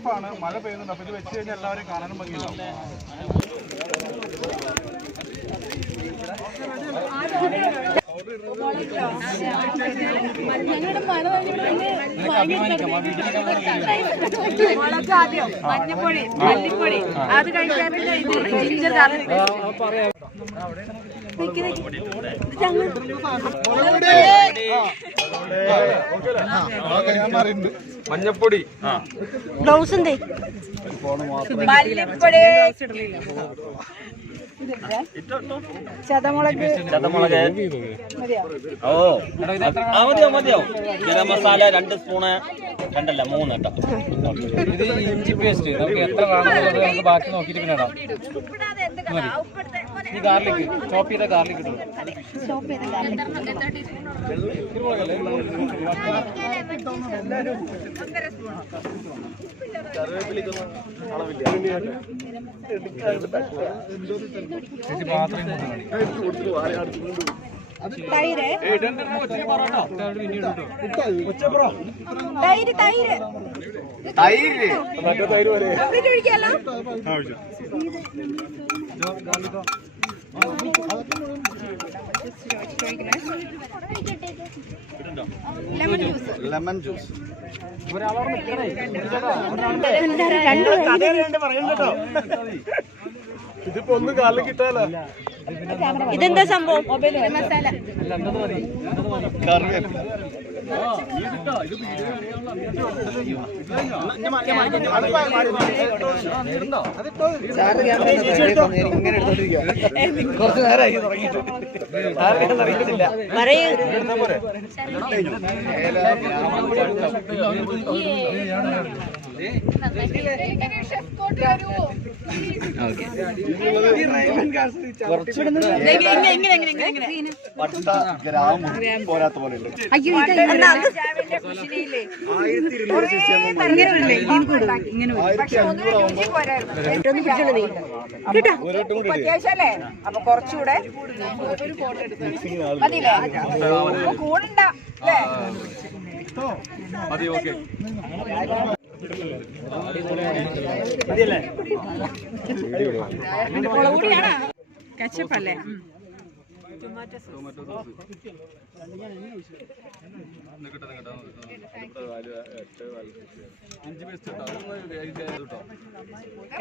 തണുപ്പാണ്, മഴ പെയ്യുന്നുണ്ട്. അപ്പൊ ഇത് വെച്ച് കഴിഞ്ഞാൽ എല്ലാവരും കാണാനും ഭംഗിയുണ്ടാവും. മഞ്ഞപ്പൊടി മല്ലിപ്പൊടി അത് കഴിക്കാൻ മഞ്ഞപ്പൊടി ഗ്ലൗസ് ഉണ്ട് മല്ലിപ്പൊടി ചതമുളക് ഓ മതിയാവും ഗരം മസാല 2 സ്പൂണ് 2 അല്ല 3 കേട്ടോ. ഇത് ഇഞ്ചി പേസ്റ്റ് നമുക്ക് എത്ര വേണമെന്നുള്ളത് നമുക്ക് ബാക്കി നോക്കിയിട്ട് പിന്നെ ഇടാം. ഈ ഗാർലിക് ചോപ്പ് ചെയ്ത ഗാർലിക് ഇട്ടു. തൈര് ഒഴിക്കാലോ. ലെമൺ ജ്യൂസ് ഇതിപ്പോ ഒന്നും കാലിൽ കിട്ടാലോ. ഇതെന്താ സംഭവം? മസാല കുറച്ചു നേരമായി തുടങ്ങിയിട്ട് പോരാത്ത പോലെ അത്യാവശ്യമല്ലേ? അപ്പൊ കുറച്ചുകൂടെ മതിയില്ലേ? കൂടണ്ട മതി. ഓക്കെ കച്ചപ്പല്ലേ?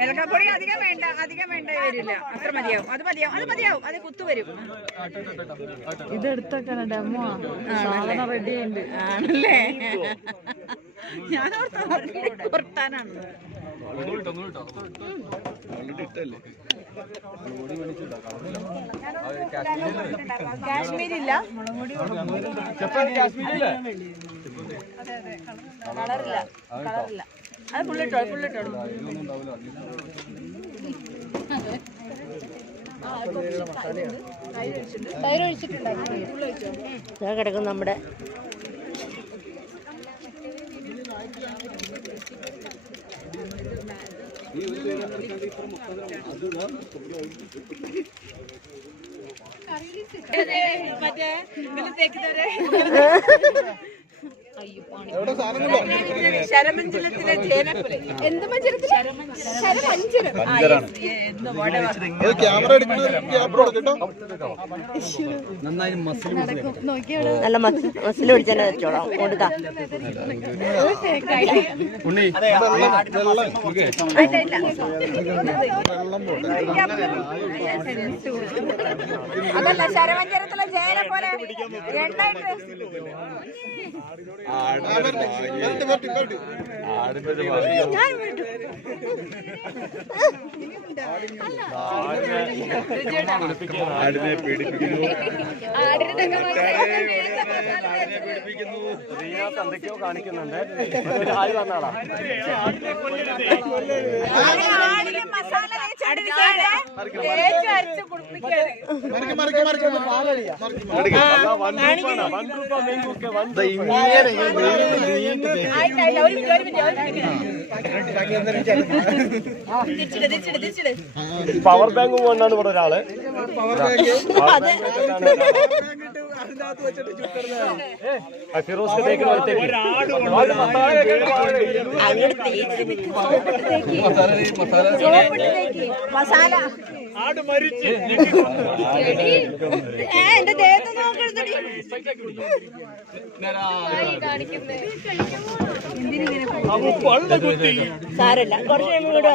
ഏലക്കാപ്പൊടി അധികം വേണ്ട വരില്ല. അത്ര മതിയാവും. അത് മതിയാവും. അത് കുത്തു വരും. ഇതെടുത്തൊക്കെ ഡെമോ സാധനം റെഡി ഉണ്ട് ആണല്ലേ? ഞാൻ ഓർത്താനാണ്. കാശ്മീരില്ല, കളറില്ല. അത് ഫുള്ളിട്ടോ. തൈര് ഒഴിച്ചിട്ടുണ്ടായിരുന്നു. കിടക്കും നമ്മുടെ മറ്റേ ശരമഞ്ചലത്തിലെ ജേനപ്പുര. എന്ത് മഞ്ചരത്തില്? ശരമഞ്ചരം. നല്ല മസിൽ പിടിച്ചാൽ വെച്ചോളാം. കൊടുക്കാം. അതല്ല, ശരമഞ്ചരത്തിലെ ജേന പോലെ രണ്ടായിട്ട് ആടിനെ പീഡിപ്പിക്കുന്നു. എന്തൊക്കെയോ കാണിക്കുന്നുണ്ട്. ആര് വന്നാളാ? പവർ ബാങ്ക് കൊണ്ടാണ് ഇവിടെ ഒരാള്. മസാല എന്റെ ദേഹത്ത് നോക്കരുതടി. സാരല്ല കുറച്ച് ഇങ്ങോട്ട്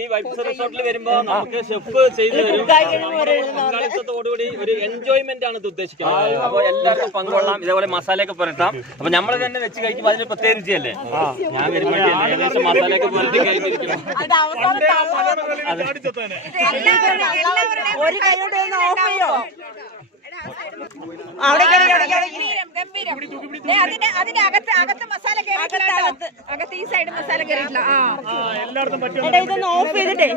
ഈ വൈബ്സ് റിസോർട്ടിൽ വരുമ്പോ നമുക്ക് ഷെഫ് ചെയ്ത് ഉത്തരവാദിത്തത്തോടുകൂടി ഒരു എൻജോയ്മെന്റ് ആണ് ഇത് ഉദ്ദേശിക്കുന്നത്. അപ്പൊ എല്ലാവർക്കും പങ്കുകൊള്ളാം. ഇതേപോലെ മസാലയൊക്കെ പുരട്ടാം. അപ്പൊ നമ്മൾ തന്നെ വെച്ച് കഴിക്കുമ്പോൾ അതിന് പ്രത്യേക രുചിയല്ലേ. ഞാൻ വരുമ്പോഴേ ഏകദേശം മസാലയൊക്കെ പുരട്ടി കഴിഞ്ഞിരിക്കണം. ഒരു കൈയോട്ട് ഓഫ് ചെയ്യോ? അതിന്റെ അകത്ത് മസാല അകത്ത് ഈ സൈഡ് മസാല കയറിയിട്ടില്ല. ഇതൊന്ന് ഓഫ് ചെയ്തിട്ടേ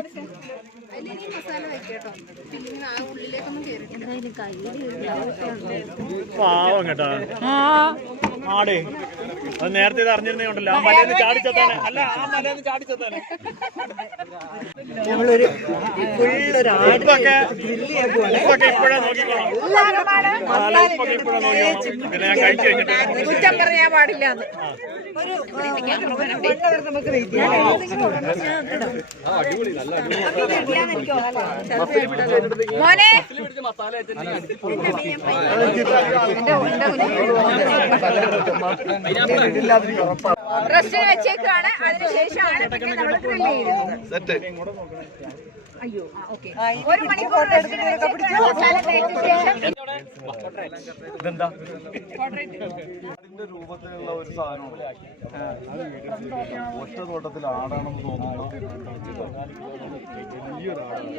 പാവം കേട്ടോ. ആടേ അത് നേരത്തെ ഇത് അറിഞ്ഞിരുന്നേണ്ടല്ലോ. ആ മലയെന്ന് ചാടിച്ചെത്താനെ. അല്ല, ആ മലയെന്ന് ചാടിച്ചെത്താനെ. നമ്മളൊരു ഫുള്ളൊരു ഉപ്പൊക്കെ ഇപ്പോഴേ നോക്കിക്കോളാം. ഉപ്പൊക്കെ ഇപ്പോഴേ നോക്കിക്കോളാം. പിന്നെ ഞാൻ കഴിച്ചു കഴിഞ്ഞിട്ട് കുറ്റം പറയാൻ പാടില്ല. മോനെ റെസ്റ്റിന് വെച്ചേക്കാണ്. അതിനുശേഷമാണ് പിന്നെ നമ്മൾ ഗ്രില്ല് ചെയ്യുന്നത്. അയ്യോ ഓക്കെ. 1 മണിക്കൂർ റെസ്റ്റിന് വെച്ചേക്കാണ്. മസാല തേച്ച ശേഷം ഇതെന്താ അതിന്റെ രൂപത്തിലുള്ള ഒരു സാധനമാണ്. ഒറ്റ തോട്ടത്തിൽ ആടാണെന്ന് തോന്നുന്നു. വലിയൊരു ആടാണ്.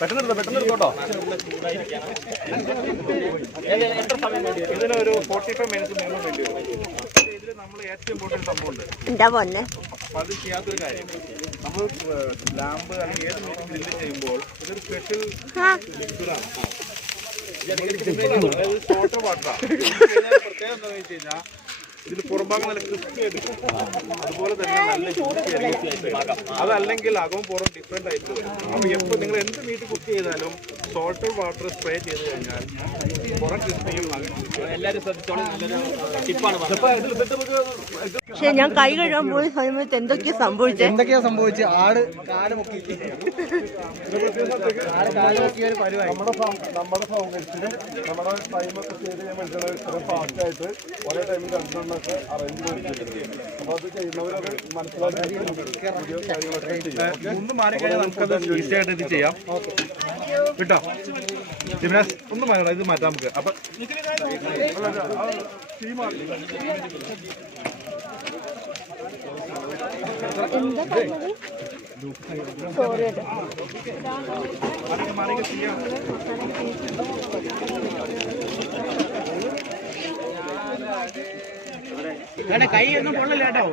പെട്ടെന്ന് കേട്ടോ. ഇതിനൊരു 45 മിനിറ്റ്സ് മിനിമം വേണ്ടി വരും. ഇതിൽ നമ്മൾ ഏറ്റവും ഇമ്പോർട്ടൻറ്റ് സംഭവമുണ്ട്. അത് ചെയ്യാത്തൊരു കാര്യം, നമ്മൾ ലാമ്പ് അല്ലെങ്കിൽ ഏത് മീറ്റ് ഗ്രില്ല് ചെയ്യുമ്പോൾ ഇതൊരു സ്പെഷ്യൽ ലിക്വിഡാണ്. സോൾട്ട് വാട്ടറാണ്. പ്രത്യേകം എന്താണെന്ന് വെച്ച് കഴിഞ്ഞാൽ ഇതിൽ പുറംഭാഗം നല്ല ക്രിസ്പി ആയിട്ട് അതുപോലെ തന്നെ നല്ല ജ്യൂസി ആയിട്ട്. അതല്ലെങ്കിൽ അകവും പുറം ഡിഫറെൻ്റ് ആയിട്ട് വരും. അപ്പോൾ എപ്പോൾ നിങ്ങൾ എന്ത് മീറ്റ് കുക്ക് ചെയ്താലും സോൾട്ട് വാട്ടർ സ്പ്രേ ചെയ്ത് കഴിഞ്ഞാൽ പുറം ക്രിസ്പിയും എല്ലാവരും ശ്രദ്ധിച്ചോളൂ. നല്ലൊരു ടിപ്പാണ്. പക്ഷെ ഞാൻ കൈ കഴുകാൻ പോയ സമയത്ത് എന്തൊക്കെയാ സംഭവിച്ചത്? ആട് കാല് മുക്കി. നമ്മുടെ സൗകര്യത്തിന് നമ്മുടെ ടൈമൊക്കെ ചെയ്ത് ഞാൻ മനസ്സിലായി ഇത്ര ഫാസ്റ്റായിട്ട് ഒരേ ടൈമിൽ രണ്ടെണ്ണമൊക്കെ അറേഞ്ച് ചെയ്തിട്ടുണ്ട്. അപ്പോൾ അത് ചെയ്യുന്നവരത് മനസ്സിലാക്കി കാര്യങ്ങളൊക്കെ ചെയ്യും. ഒന്ന് മാറി കഴിഞ്ഞാൽ നമുക്കത് ഈസി ആയിട്ട് ഇത് ചെയ്യാം കേട്ടോ. ജിംനാസ് ഒന്ന് മാറണം, ഇത് മാറ്റാം നമുക്ക്. അപ്പം കൈ ഒന്നും പൊള്ളില്ല കേട്ടോ.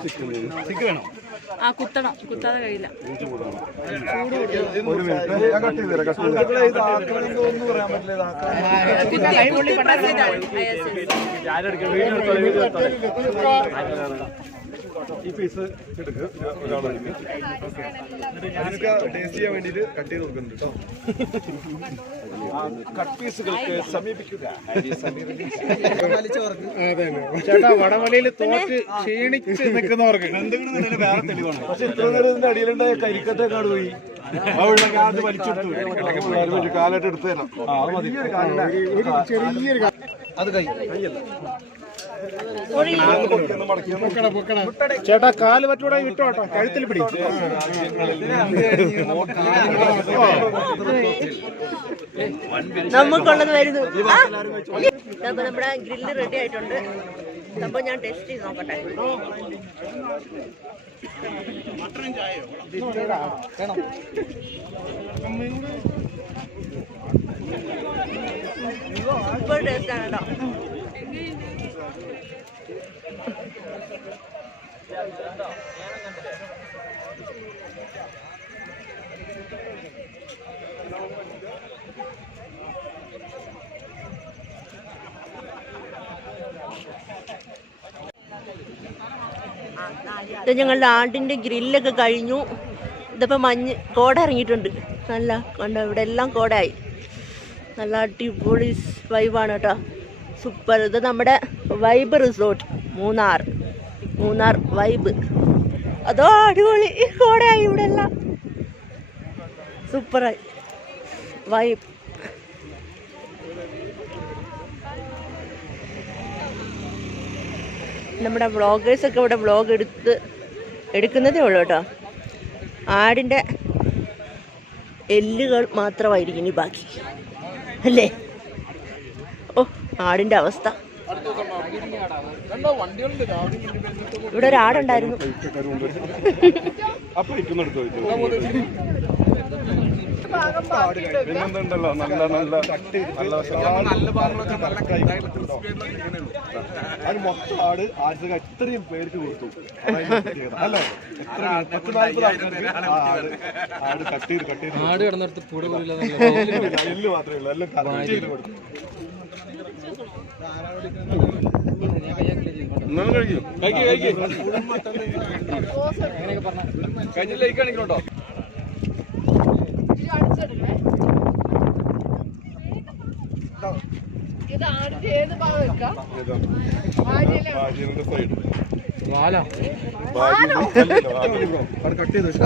സ്റ്റിക്ക് വേണോ? ആ കുത്തണം, കുത്താതെ കഴിയില്ല. ഒരു മിനിറ്റ് ഞാൻ കട്ട് ചെയ്ത് തരാം. ഇതാക്കണമെന്നൊന്നും പറയാൻ പറ്റില്ല. ഈ പീസ് എടുക്കുക. ഒരാളെടുക്കുക. ഞാനൊക്കെ ടേസ്റ്റ് ചെയ്യാൻ വേണ്ടിയിട്ട് കട്ട് ചെയ്ത് കൊടുക്കുന്നുണ്ട് കേട്ടോ. കട്ട് പീസുകൾക്ക് സമീപിക്കുക. ചേട്ടാ, വടവലയിൽ തോറ്റ് ക്ഷീണിച്ച് നിൽക്കുന്നവർക്ക് എന്തെങ്കിലും വേറെ തെളിവാണ്. പക്ഷെ ഇത്ര നേരം ഇതിന്റെ അടിയിലുണ്ടായ കരിക്കത്തേക്കാട് പോയി അത് വലിച്ചെടുത്തു. കാലായിട്ട് എടുത്തു തരാം. അത് കൈയല്ല. ചേട്ടാ, കാല് പറ്റൂടെ ഇട്ടോട്ടോ, കഴുത്തിൽ പിടി. നമുക്കുള്ളത് വരുന്നു. നമ്മുടെ ഗ്രില്ല് റെഡി ആയിട്ടുണ്ട്. സംഭവം ഞാൻ ടേസ്റ്റ് ചെയ്ത് നോക്കട്ടെ. സൂപ്പർ ടേസ്റ്റ് ആണ് കേട്ടോ. ഇത് ഞങ്ങളുടെ ആടിൻ്റെ ഗ്രില്ലൊക്കെ കഴിഞ്ഞു. ഇതിപ്പോൾ കോട ഇറങ്ങിയിട്ടുണ്ട്. നല്ല കണ്ടോ, ഇവിടെ എല്ലാം കോടയായി. നല്ല അടിപൊളി വൈബാണ് കേട്ടോ, സൂപ്പർ. ഇത് നമ്മുടെ വൈബ് റിസോർട്ട് മൂന്നാർ വൈബ്. അതോ അടിപൊളി കോടയായി ഇവിടെ എല്ലാം, സൂപ്പറായി വൈബ്. നമ്മുടെ വ്ളോഗേഴ്സൊക്കെ ഇവിടെ വ്ളോഗ് എടുക്കുന്നതേ ഉള്ളൂ കേട്ടോ. ആടിൻ്റെ എല്ലുകൾ മാത്രമായിരിക്കും ഇനി ബാക്കി അല്ലേ. ഓ ആടിൻ്റെ അവസ്ഥ. ഇവിടെ ഒരാടുണ്ടായിരുന്നു. പിന്നെന്തുണ്ടല്ലോ നല്ല നല്ല നല്ല അത് മൊത്തം ആഴ്ച ഇത്രയും പേർക്ക് കൊടുത്തു അല്ലേ. എത്ര 10-40 ആട് കട്ട് ചെയ്ത് എല്ല് മാത്രമേ ഉള്ളൂ, എല്ലാം കറക്റ്റ് ചെയ്ത് കൊടുത്തു. കഴിക്കണിക്കണോ? ഇത് ആടിന്റെ ഏത് ഭാഗം വെക്കാം? സൈഡ് വാല കട്ട് ചെയ്തു.